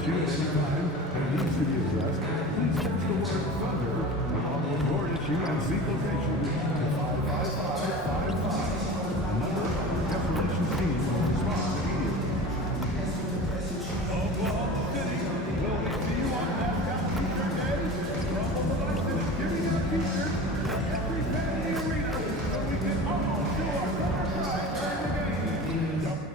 issue at any time and needs to be addressed, please text the word Thunder along with your issue and seat location to 55555. A member of the guest relations team will respond immediately. Oklahoma City, will we see you on NASCAR T-shirt day? Rumble the License is giving you a T-shirt for every fan in the arena so we can all show our pride during the game.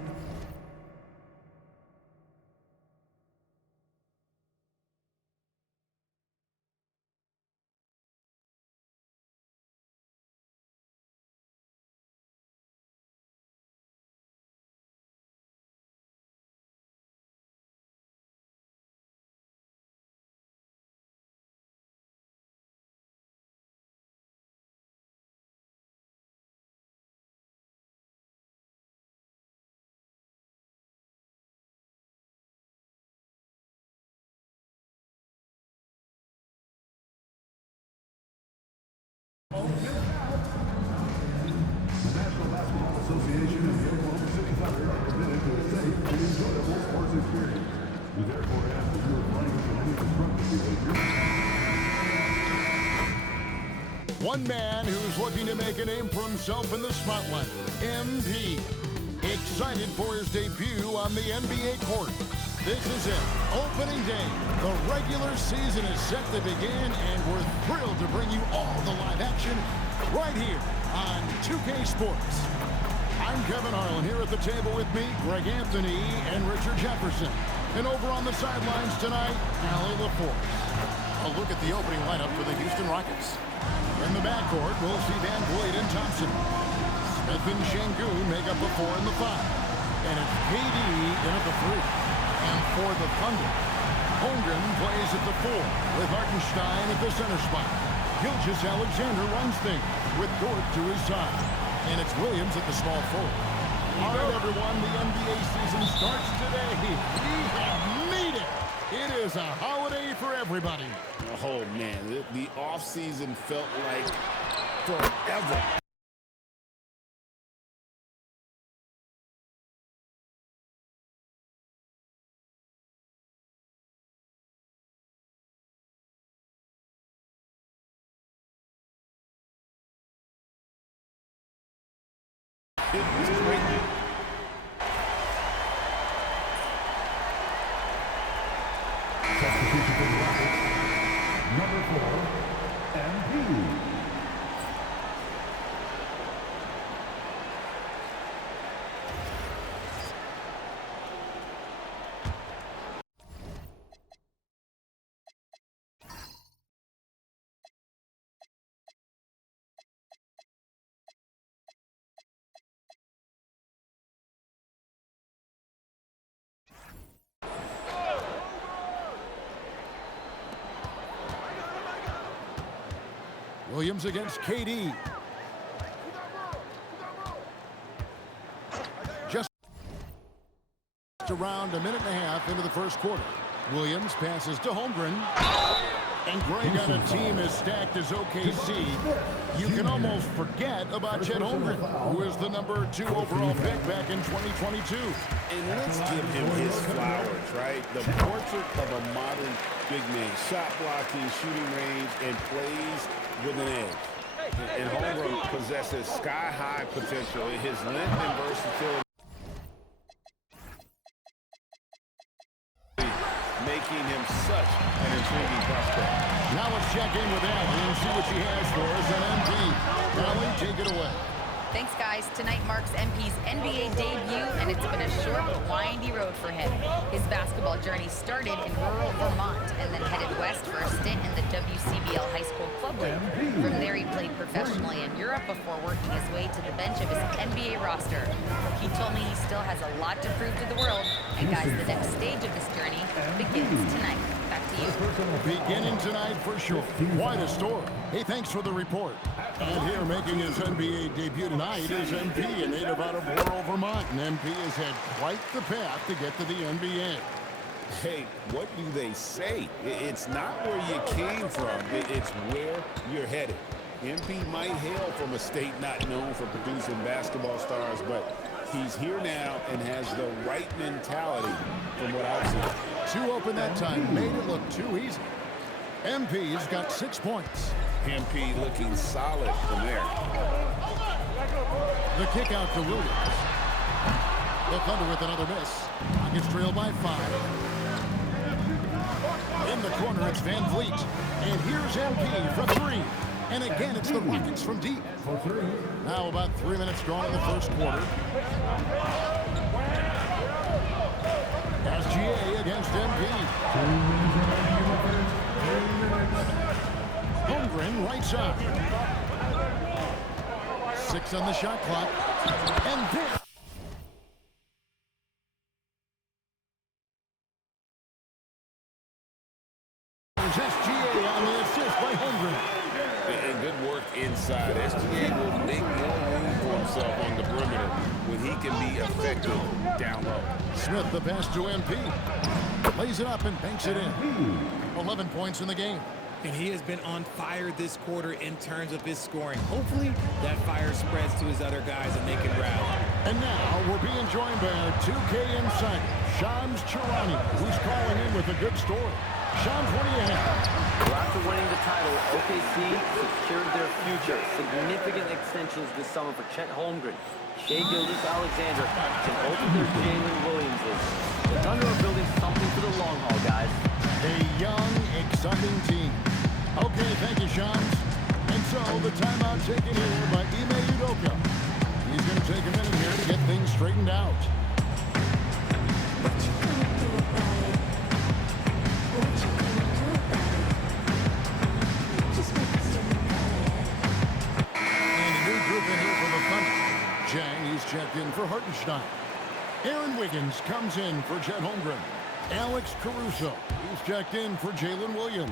The National Basketball Association and the Oklahoma City Thunder are committed to a safe and enjoyable sports experience. We therefore ask that you refrain from any disruptive behavior. One man who's looking to make a name for himself in the spotlight, MP. Excited for his debut on the NBA court. This is it, opening day. The regular season is set to begin, and we're thrilled to bring you all the live action right here on 2K Sports. I'm Kevin Harlan. Here at the table with me, Greg Anthony and Richard Jefferson. And over on the sidelines tonight, Allie LaForce. A look at the opening lineup for the Houston Rockets. In the backcourt, we'll see Van Vliet and Thompson. Smith and Şengün make up the 4 and the 5. And it's KD in at the 3. And for the Thunder, Holmgren plays at the 4 with Hartenstein at the center spot. Gilgeous-Alexander runs things with Dort to his side. And it's Williams at the small forward. All right, everyone, the NBA season starts today. We have made it. It is a holiday for everybody. Oh, man, the offseason felt like forever. It was great. Substitution for the Rockets. Number 4, MP. Williams against KD. Just around a minute and a half into the first quarter. Williams passes to Holmgren. And Greg, on a team as stacked as OKC, you can almost forget about Chet Holmgren, who is the number 2 overall pick back in 2022. And let's give him his flowers, right? The portrait of a modern big man. Shot blocking, shooting range, and plays with an edge. And Holmgren possesses sky-high potential in his length and versatility, making him such an intriguing prospect. Now let's check in with Allie and see what she has for us on MP. Allie, take it away. Thanks, guys. Tonight marks MP's NBA debut, and it's been a short, windy road for him. His basketball journey started in rural Vermont and then headed west for a stint in the WCBL High School Club League. From there, he played professionally in Europe before working his way to the bench of his NBA roster. He told me he still has a lot to prove to the world, and guys, the next stage of this journey begins tonight. Back to you. Beginning tonight for sure. Quite a story. Hey, thanks for the report. And here making his NBA debut tonight is MP, a native out of rural Vermont. And MP has had quite the path to get to the NBA. Hey, what do they say? It's not where you came from. It's where you're headed. MP might hail from a state not known for producing basketball stars, but he's here now and has the right mentality from what I've seen. too open that time. Made it look too easy. MP's got 6 points. MP looking solid from there. The kick out to Williams. The Thunder with another miss. Rockets trail by 5. In the corner, it's Van Vliet. And here's MP for 3. And again, it's the Rockets from deep. Now about 3 minutes gone in the first quarter. SGA against MP. Holmgren right side. 6 on the shot clock. And this. SGA on the assist by Holmgren. And good work inside. SGA will make more room for himself on the perimeter when he can be effective down low. Smith the pass to MP. Lays it up and banks it in. 11 points in the game. And he has been on fire this quarter in terms of his scoring. Hopefully that fire spreads to his other guys and they can rally. And now we're being joined by our 2K insider, Shams Charania, who's calling in with a good story. Shams, what do you have? Well, after winning the title, OKC secured their future. Significant extensions this summer for Chet Holmgren, Shai Gilgeous-Alexander, and both of their Jalen Williamses. The Thunder are building something for the long haul, guys. A young, exciting team. Okay, thank you, Shams. And so the timeout taken here by Ime Udoka. He's going to take a minute here to get things straightened out. He's checked in for Hartenstein. Aaron Wiggins comes in for Chet Holmgren. Alex Caruso, he's checked in for Jalen Williams.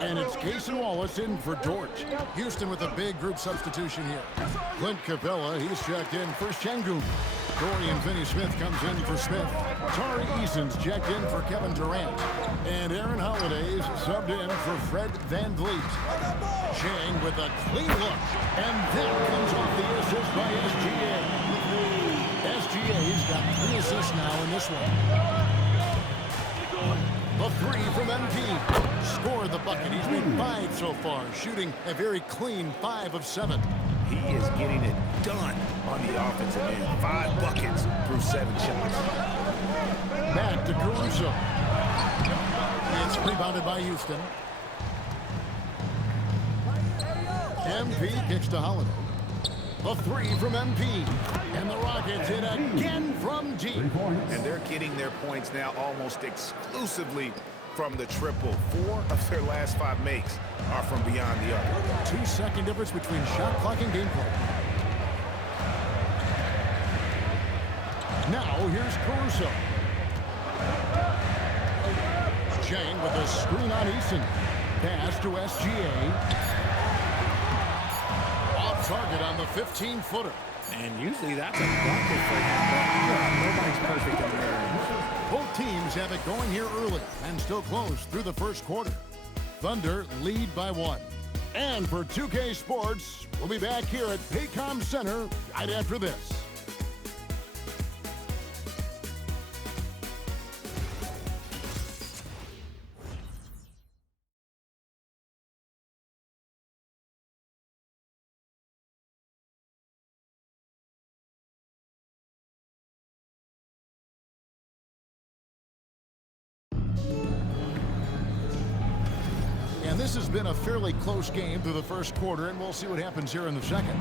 And it's Cason Wallace in for Dort. Houston with a big group substitution here. Clint Capella, he's checked in for Şengün. Dorian Finney-Smith comes in for Smith. Tari Eason's checked in for Kevin Durant. And Aaron Holiday's subbed in for Fred Van Vliet. Chang with a clean look. And that comes off the assist by SGA. SGA's got 3 assists now in this one. The 3 from MP. Scored the bucket. He's made 5 so far, shooting a very clean 5 of 7. He is getting it done on the offensive end. 5 buckets through 7 shots. Back to Caruso. It's rebounded by Houston. MP kicks to Holiday. The 3 from MP. And the Rockets hit again from deep. And they're getting their points now almost exclusively from the triple. 4 of their last 5 makes are from beyond the arc. 2-second difference between shot clock and gameplay. Now here's Caruso. Chang with a screen on Eason. Pass to SGA. Off target on the 15-footer. And usually that's a bucket for him, but nobody's perfect in the area. Both teams have it going here early and still close through the first quarter. Thunder lead by 1. And for 2K Sports, we'll be back here at Paycom Center right after this. And this has been a fairly close game through the first quarter, and we'll see what happens here in the second.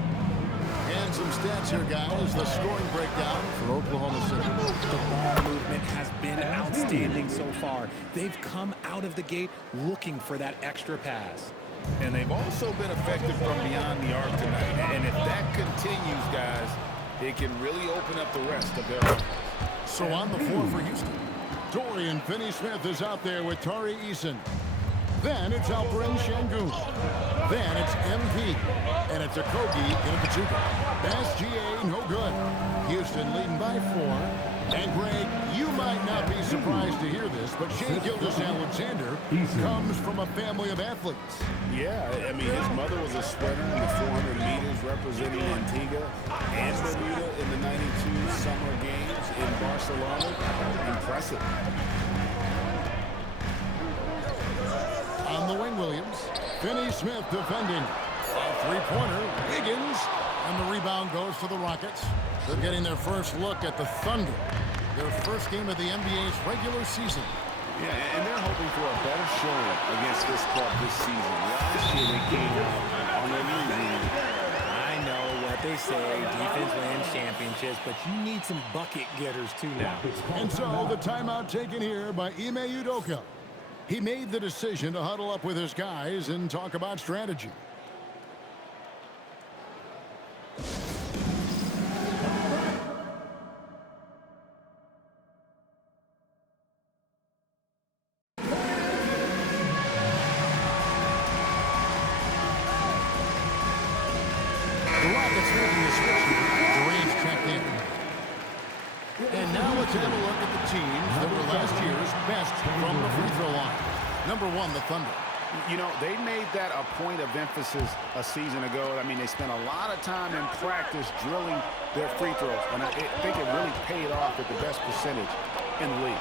And some stats here, guys. The scoring breakdown for Oklahoma City. The ball movement has been outstanding so far. They've come out of the gate looking for that extra pass. And they've also been effective from beyond the arc tonight. And if that continues, guys, it can really open up the rest of their offense. So on the floor for Houston, Dorian Finney-Smith is out there with Tari Eason. Then it's Alperen Şengün. Then it's MP. And it's Okogie in Pachuca. SGA, no good. Houston leading by 4. And Greg, you might not be surprised to hear this, but Shai Gilgeous-Alexander comes from a family of athletes. Yeah, I mean, his mother was a sprinter in the 400 meters representing Antigua and Bermuda in the 92 Summer Games in Barcelona. Impressive. Williams. Finney Smith defending. A three-pointer. Wiggins. And the rebound goes to the Rockets. They're getting their first look at the Thunder. Their first game of the NBA's regular season. Yeah, and they're hoping for a better showing against this club this season. Last year they came out on a losing. I know what they say, defense wins championships, but you need some bucket getters too now. And so the timeout taken here by Ime Udoka. He made the decision to huddle up with his guys and talk about strategy. Number one, the Thunder. You know, they made that a point of emphasis a season ago. I mean, they spent a lot of time in practice drilling their free throws, and I think it really paid off at the best percentage in the league.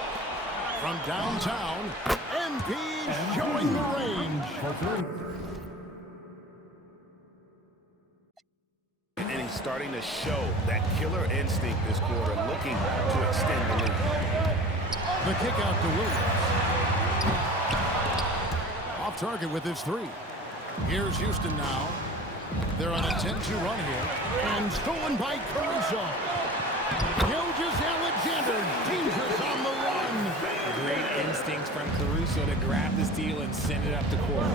From downtown, MP showing the range. And he's starting to show that killer instinct this quarter, looking to extend the lead. The kick out to Williams. Off target with his three. Here's Houston now. They're on a 10-2 run here. And stolen by Caruso. Gilgeous-Alexander, dangerous on the run. Great instincts from Caruso to grab the steal and send it up the court.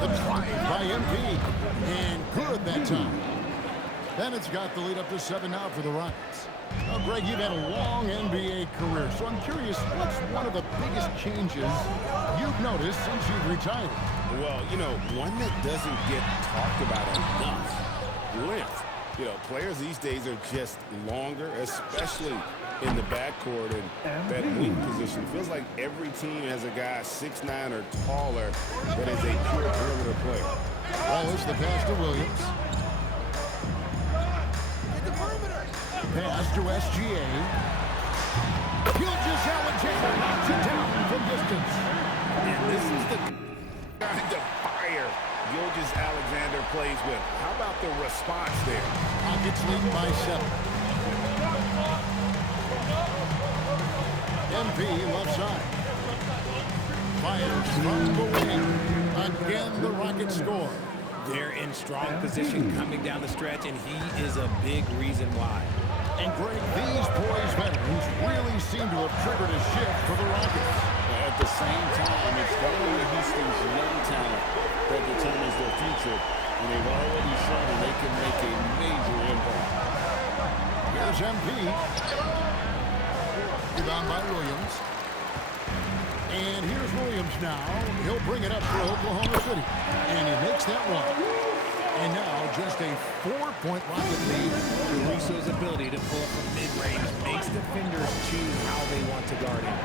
The drive by MP. And good that time. Bennett's got the lead up to 7 now for the Rockets. Now, Greg, you've had a long NBA career, so I'm curious, what's one of the biggest changes you've noticed since you've retired? Well, you know, one that doesn't get talked about enough, length. You know, players these days are just longer, especially in the backcourt and that wing position. Feels like every team has a guy 6'9" or taller that is a pure perimeter player. Ball is the pass to Williams. Pass to SGA. Gilgeous-Alexander knocks it down from distance. And this is the kind of fire Gilgeous-Alexander plays with. How about the response there? Rockets lead by 7. MP left side. Fires from the wing. Again, the Rockets score. They're in strong position coming down the stretch, and he is a big reason why. And Greg, these poised veterans really seem to have triggered a shift for the Rockets. At the same time, it's not only Houston's young talent that determines their future, and they've already shown that they can make a major impact. Here's MP. Rebound by Williams. And here's Williams now. He'll bring it up for Oklahoma City. And he makes that one. And now just a 4-point Rocket lead. Caruso's ability to pull up from mid-range makes defenders choose how they want to guard him.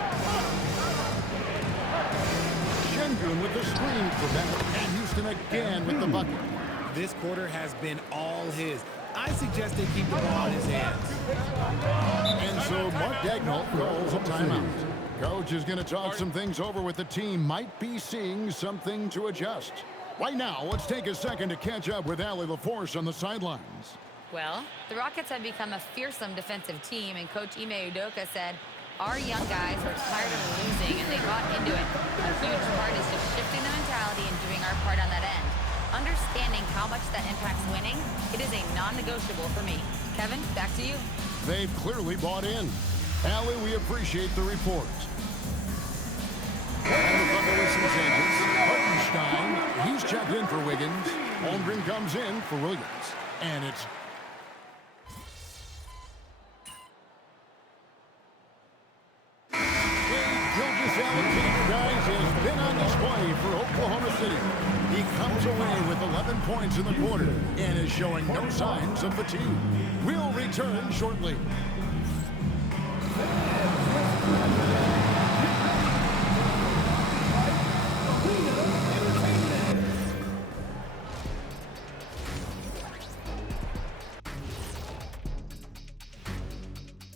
Şengün with the screen for Bennett. And Houston again with the bucket. This quarter has been all his. I suggest they keep the ball in his hands. And so Mark Daigneault calls a timeout. Coach is going to talk some things over with the team. Might be seeing something to adjust. Right now, let's take a second to catch up with Allie LaForce on the sidelines. Well, the Rockets have become a fearsome defensive team, and Coach Ime Udoka said, our young guys are tired of losing, and they got into it. A huge part is just shifting the mentality and doing our part on that end. Understanding how much that impacts winning, it is a non-negotiable for me. Kevin, back to you. They've clearly bought in. Allie, we appreciate the report. And the Thunder with some changes. Hartenstein, he's checked in for Wiggins. Holmgren comes in for Williams. And it's Gilgeous-Alexander, guys, has been on display for Oklahoma City. He comes away with 11 points in the quarter and is showing no signs of fatigue. We'll return shortly.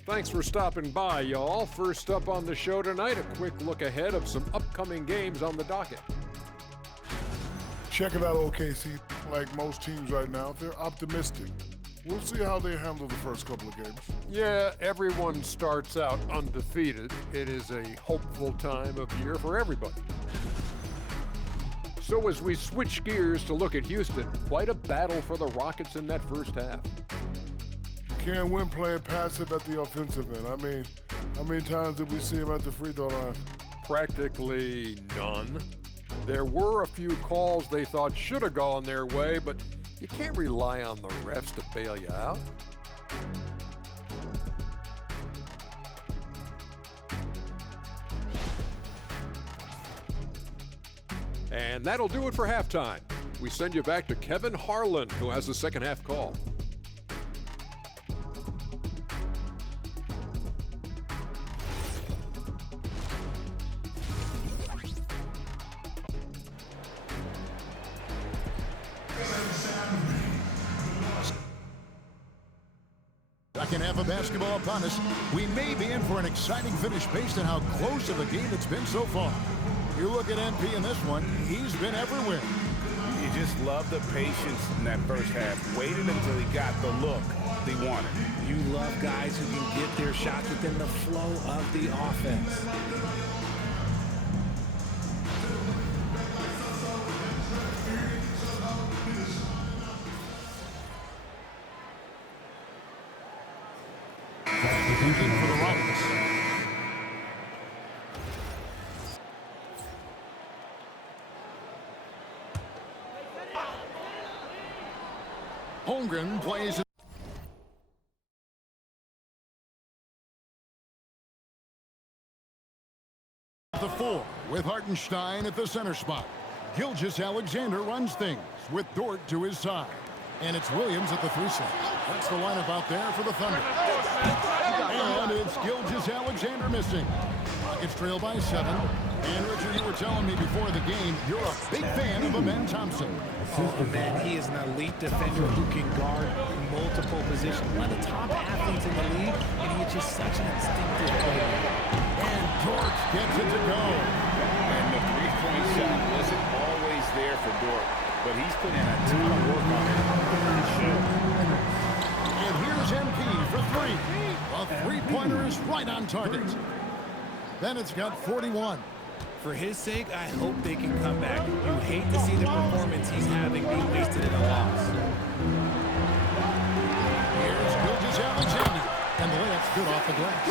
Thanks for stopping by, y'all. First up on the show tonight, a quick look ahead of some upcoming games on the docket. Check it out, OKC. Like most teams right now, they're optimistic. We'll see how they handle the first couple of games. Yeah, everyone starts out undefeated. It is a hopeful time of year for everybody. So as we switch gears to look at Houston, quite a battle for the Rockets in that first half. You can't win playing passive at the offensive end. I mean, how many times did we see him at the free throw line? Practically none. There were a few calls they thought should have gone their way, but you can't rely on the refs to bail you out. And that'll do it for halftime. We send you back to Kevin Harlan, who has the second half call. Second half of basketball upon us. We may be in for an exciting finish based on how close of a game it's been so far. You look at MP in this one, he's been everywhere. You just love the patience in that first half. Waited until he got the look he wanted. You love guys who can get their shots within the flow of the offense. For the Rockets. Holmgren plays at the 4 with Hartenstein at the center spot. Gilgeous-Alexander runs things with Dort to his side. And it's Williams at the 3 slot. That's the lineup out there for the Thunder. And it's Gilgeous-Alexander missing. Rockets trail by 7. And Richard, you were telling me before the game, you're a big fan of Amen Thompson. Oh, man, he is an elite defender who can guard multiple positions. One of the top athletes in the league, and he is just such an instinctive player. And Dort gets it to go. And the three-point shot wasn't always there for Dort, but he's put in a ton of work on it. And here's MP for 3. A three-pointer is right on target. Bennett's got 41. For his sake, I hope they can come back. You hate to see the performance he's having be wasted in a loss. Here's Gilgeous-Alexander. And the layup's good off the glass.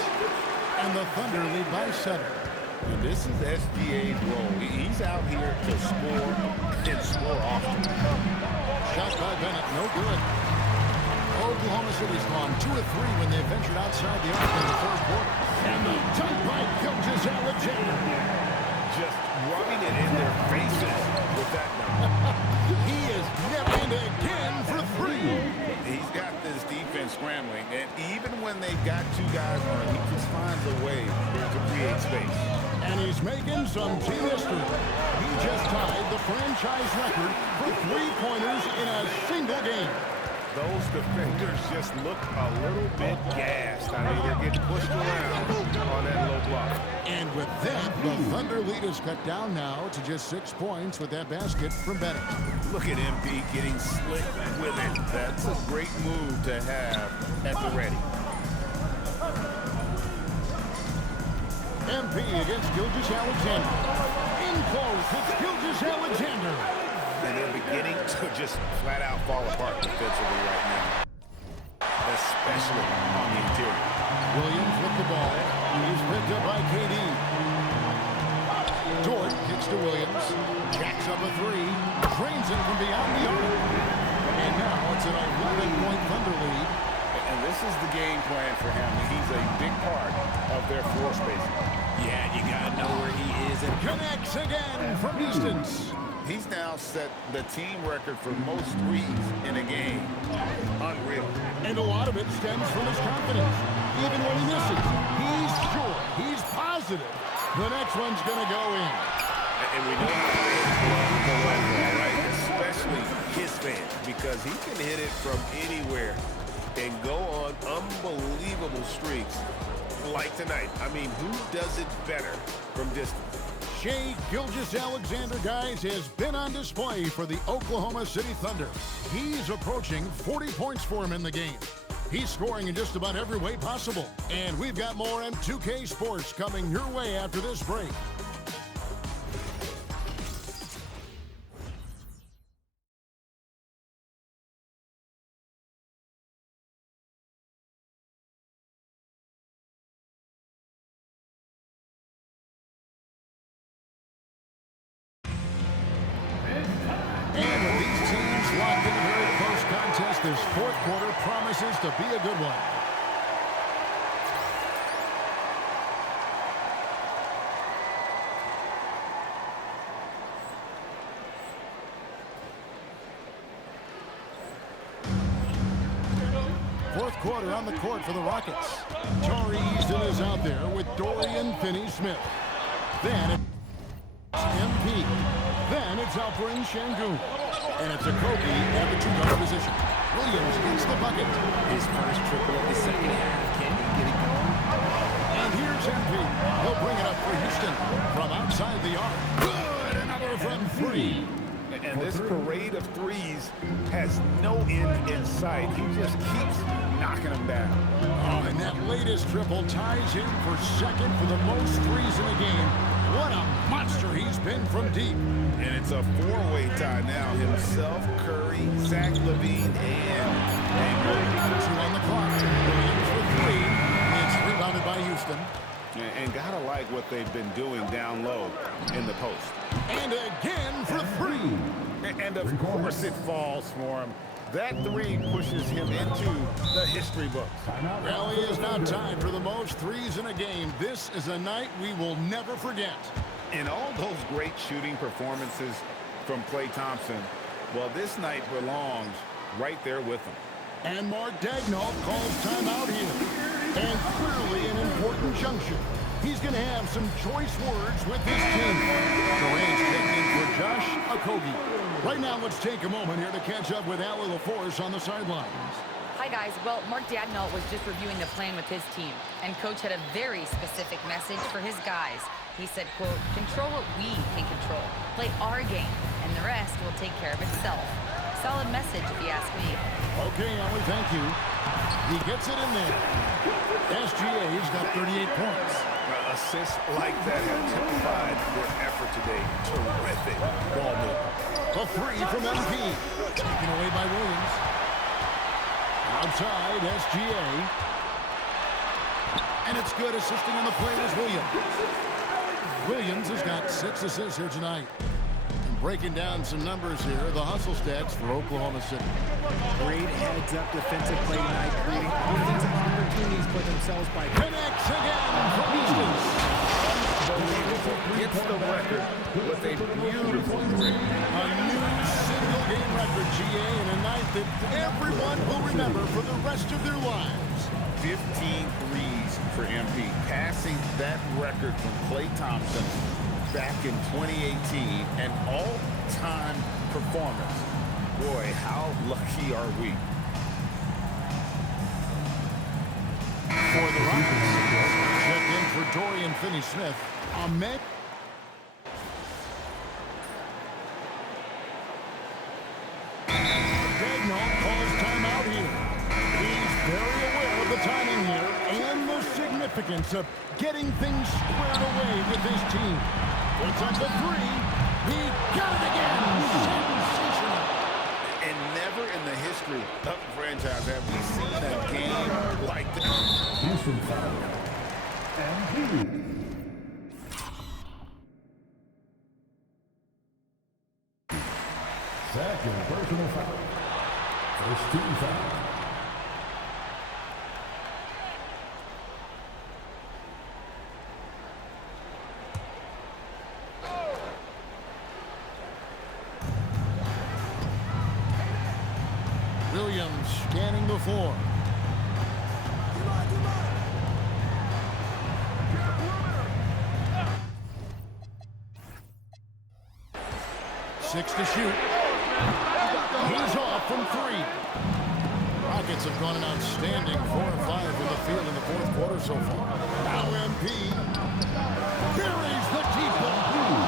And the Thunder lead by 7. And this is SGA's role. He's out here to score and score often. Shot by Bennett, no good. Oklahoma City's gone 2 of 3 when they ventured outside the arc in the third quarter. And the dunk by Gilgeous-Alexander. Just rubbing it in their faces with that number. He is never in again for 3. He's got this defense scrambling, and even when they've got 2 guys on him, he just finds a way to create space. And he's making some team history. He just tied the franchise record for three-pointers in a single game. Those defenders just look a little bit gassed. I mean, they're getting pushed around on that low block. And with that, the Thunder lead is cut down now to just 6 points with that basket from Bennett. Look at MP getting slick with it. That's a great move to have at the ready. MP against Gilgeous-Alexander. In close, it's Gilgeous-Alexander. And they're beginning to just flat out fall apart defensively right now, especially on the interior. Williams with the ball. He's picked up by KD. Dort kicks to Williams. Jacks up a 3. Drains it from beyond the arc. And now it's an 11-point Thunder lead. And this is the game plan for him. He's a big part of their floor spacing. Yeah, you got to know where he is. And Connects again from distance. He's now set the team record for most threes in a game. Unreal. And a lot of it stems from his confidence. Even when he misses, he's sure, he's positive the next one's going to go in. And we know how fans love the long ball, right? Especially his fans, because he can hit it from anywhere and go on unbelievable streaks like tonight. I mean, who does it better from distance? Shai Gilgeous-Alexander, guys, has been on display for the Oklahoma City Thunder. He's approaching 40 points for him in the game. He's scoring in just about every way possible. And we've got more M2K Sports coming your way after this break. And with these teams locked in a very close contest, this fourth quarter promises to be a good one. Fourth quarter on the court for the Rockets. Tari Easton is out there with Dorian Finney-Smith. Then it's MP. Then it's Alperen Sengun. And it's Okogie at the two-guard position. Williams gets the bucket. His first triple of the second half. Can he get it going? And here's MP. He'll bring it up for Houston from outside the arc. Good! Another from three. And this parade of threes has no end in sight. He just keeps knocking them down. Oh, and that latest triple ties him for second for the most threes in the game. What a monster he's been from deep. And it's a four-way tie now. Himself, Curry, Zach LaVine, and Williams. 2 on the clock. Williams with 3. It's rebounded by Houston. And gotta like what they've been doing down low in the post. And again for 3. And of course it falls for him. That three pushes him into the history books. Well, he is now tied for the most threes in a game. This is a night we will never forget. And all those great shooting performances from Klay Thompson, well, this night belongs right there with him. And Mark Daigneault calls timeout here. And clearly an important junction. He's going to have some choice words with his team. Durant's checked in for Josh Okogie. Right now, let's take a moment here to catch up with Allie LaForce on the sidelines. Hi, guys. Well, Mark Daigneault was just reviewing the plan with his team, and Coach had a very specific message for his guys. He said, quote, control what we can control. Play our game, and the rest will take care of itself. Solid message, if you ask me. Okay, Allie, thank you. He gets it in there. SGA's got 38 points. Assists like that have typified their effort today. Terrific ball movement. The 3 from MP. Taken away by Williams. Outside, SGA. And it's good. Assisting on the play was Williams. Williams has got 6 assists here tonight. And breaking down some numbers here, the hustle stats for Oklahoma City. Great heads-up defensive play tonight, creating offensive opportunities for themselves by... Connects again from distance. Gets the record with a beautiful three. A new single-game record, GA, in a night that everyone will remember for the rest of their lives. 15 threes for MP, passing that record from Klay Thompson back in 2018, an all-time performance. Boy, how lucky are we? For the Rockets, checked in for Dorian Finney-Smith. Ahmed. Daigneault calls timeout here. He's very aware of the timing here and the significance of getting things squared away with his team. Puts up the 3. He got it again. Sensational. And never in the history of the franchise have we seen a game like this. Houston foul. MP. Second personal foul. First team foul. Williams scanning the floor. 6 to shoot. He's off from 3. Rockets have gone an outstanding 4 of 5 from the field in the fourth quarter so far. Now MP buries the deep ball.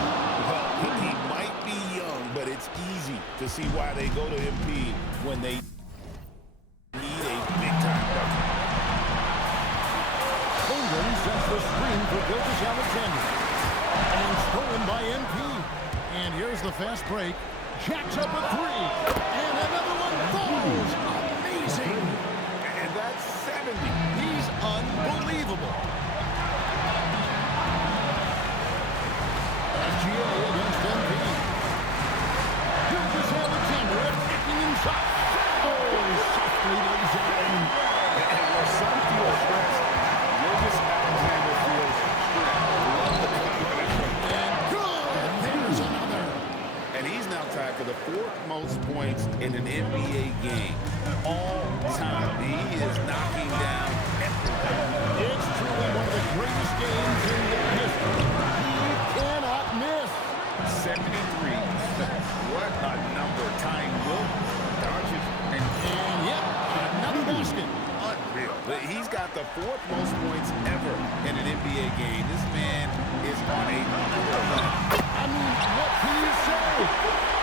see why they go to MP when they need a big-time bucket. Holmgren sets the screen for Gilgeous-Alexander. And stolen by MP. And here's the fast break. Jacks up a three. And another one falls. Amazing. And that's 70. He's unbelievable. SGA against MP. Gilgeous-Alexander attacking inside. Oh, softly lays it in. And where some feel stressed, Gilgeous-Alexander feels strength. Love the confidence. And good. There's another. And he's now tied for the 4th most points in an NBA game all time. He is knocking down everything. It's truly one of the greatest games in their history. He cannot miss. 73. What a number. Tying Wilt, Doncic, and Yep, another basket. unreal. But he's got the 4th most points ever in an NBA game. This man is on a run. I mean, what can you say?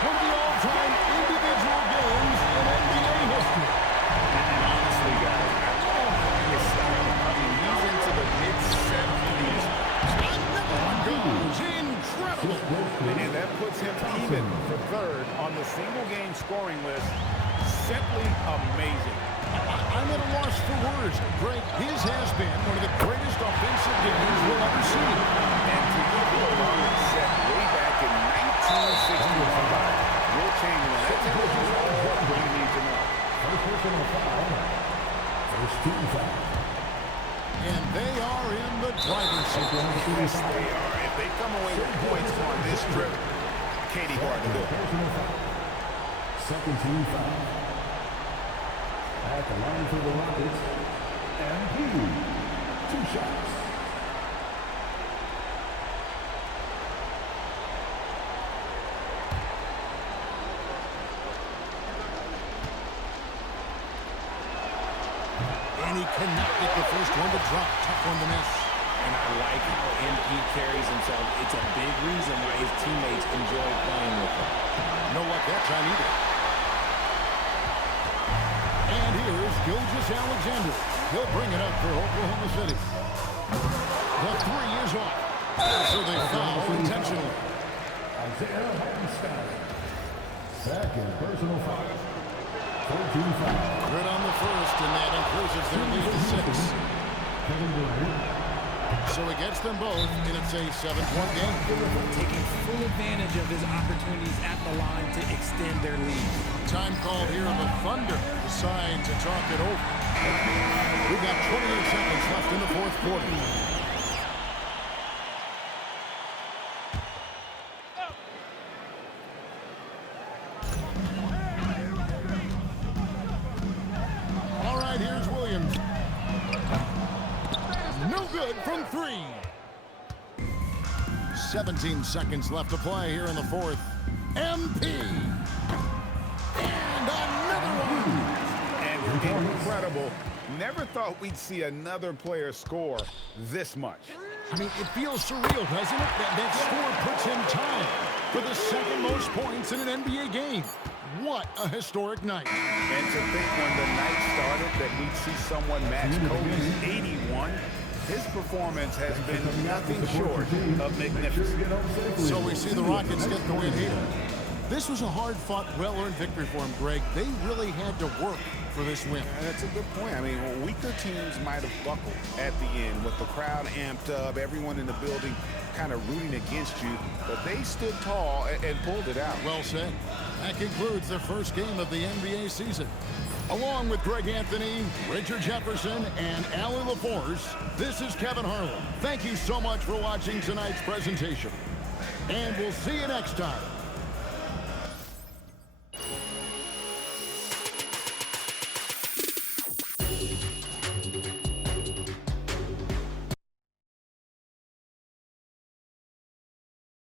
One of the all-time individual games in NBA history. And honestly, guys, I love his style. I mean, he's into the mid-70s. Another one goes. Incredible. And that puts him even for 3rd on the single-game scoring list. Simply amazing. I'm at a loss for words. Greg, his has been one of the greatest offensive games we'll ever see. And to give you a record set way back in 1961 by Wilt Chamberlain, that tells you all you need to know. First personal foul. First team foul. And they are in the driver's seat. Yes, they are. If they come away with points on this trip, Katie hard to do. Personal foul. Second team foul. At the line for the Rockets, MP. 2 shots. And he cannot get the first one to drop. Tough one to miss. And I like how MP carries himself. It's a big reason why his teammates enjoy playing with him. No luck that time either. And here's Gilgeous-Alexander. He'll bring it up for Oklahoma City. The three is off. So they foul intentionally. Isaiah Hartenstein. Second personal foul. 14 foul. Good on the first, and that increases their lead to 6. Kevin Durant. So he gets them both, and it's a 7-point game. Taking full advantage of his opportunities at the line to extend their lead. Time call here, the Thunder decide to talk it over. We've got 28 seconds left in the 4th quarter. All right, here's Williams. No good from 3. 17 seconds left to play here in the 4th. MP. And another one. And incredible. Never thought we'd see another player score this much. I mean, it feels surreal, doesn't it? That score puts him tied for the 2nd most points in an NBA game. What a historic night. And to think when the night started that we'd see someone match Kobe's 81, his performance has been nothing short of magnificent. So we see the Rockets get the win here. This was a hard-fought, well-earned victory for him, Greg. They really had to work for this win. And that's a good point. I mean, weaker teams might have buckled at the end with the crowd amped up, everyone in the building kind of rooting against you, but they stood tall and pulled it out. Well said. That concludes the first game of the NBA season. Along with Greg Anthony, Richard Jefferson, and Allie LaForce, this is Kevin Harlan. Thank you so much for watching tonight's presentation. And we'll see you next time